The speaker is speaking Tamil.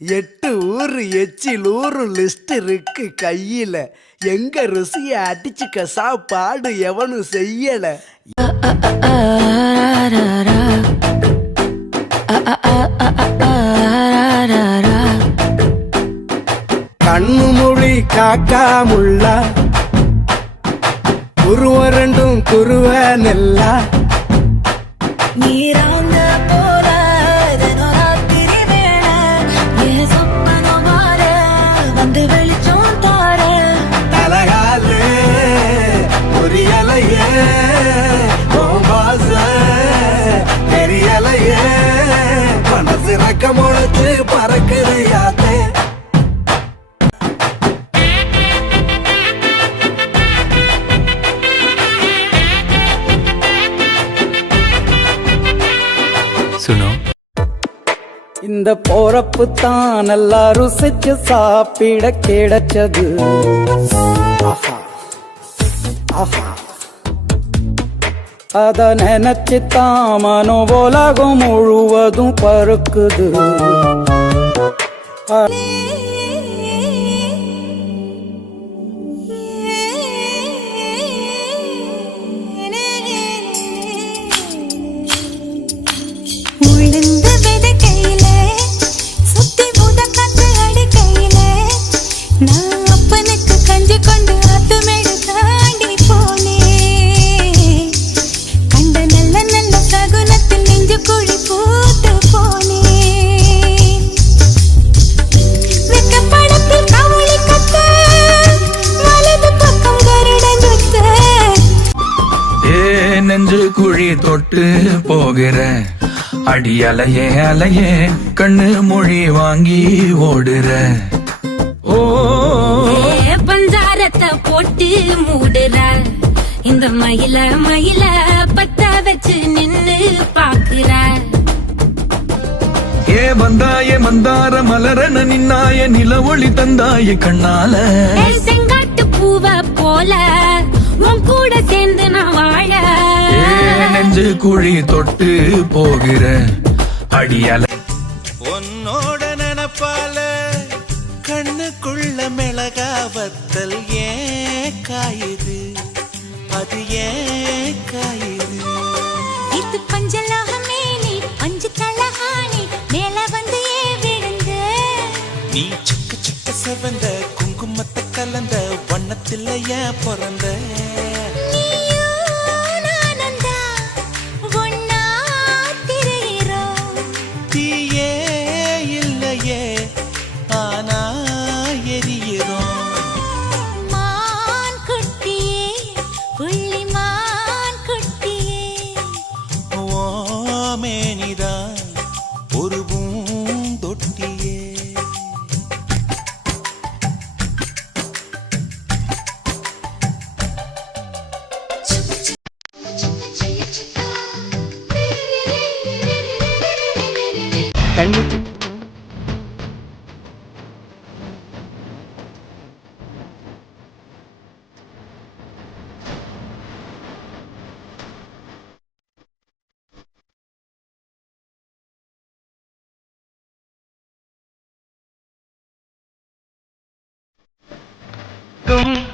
எட்டு ஊரு எச்சில் ஊரு லிஸ்ட் இருக்கு கையில. எங்க ருசிய அடிச்சுக்க சாப்பாடு எவனும் செய்யல. கண்ணு மொழி காக்கா முள்ளா குருவ ரெண்டும் குருவ நெல்லா. நீரா ரக்க முளைச்சு பறக்குது யாத்தே. சுனோ. இந்த போறப்பு தான் நல்லா ருசிச்சு சாப்பிட கிடைச்சது. ஆஹா. ஆஹா. அத நினைச்சு தான் மனோ உலகம் முழுவதும் பருக்குது உளுந்து தொட்டு போகிற அடி அலையே அலையே கண்ணு மொழி வாங்கி ஓடுற. ஓ. பஞ்சாரத்தை போட்டு மூடுற. இந்த மயில மயில பத்த வச்சு நின்னு பாக்குற ஏ வந்தாய மந்தார மலரன நின்னாய நில ஒளி தந்தாய கண்ணால. செங்காட்டு பூவ போல உன் கூட சேர்ந்து நான் நெஞ்சு குழி தொட்டு போகிற அடி அலை உன்னோட நினப்பால கண்ணுக்குள்ள மிளகா வத்தல் ஏன் காயுது? அது ஏன் காயுது? இது பஞ்சலோகமே நீ பஞ்சு தலஹானி மேல வந்து ஏ விழுந்த. நீ சிக்க சிக்க செவந்த குங்குமத்தை கலந்த வண்ணத்தில் ஏன் பிறந்த? ஒரு பூந்தொட்டியே. tung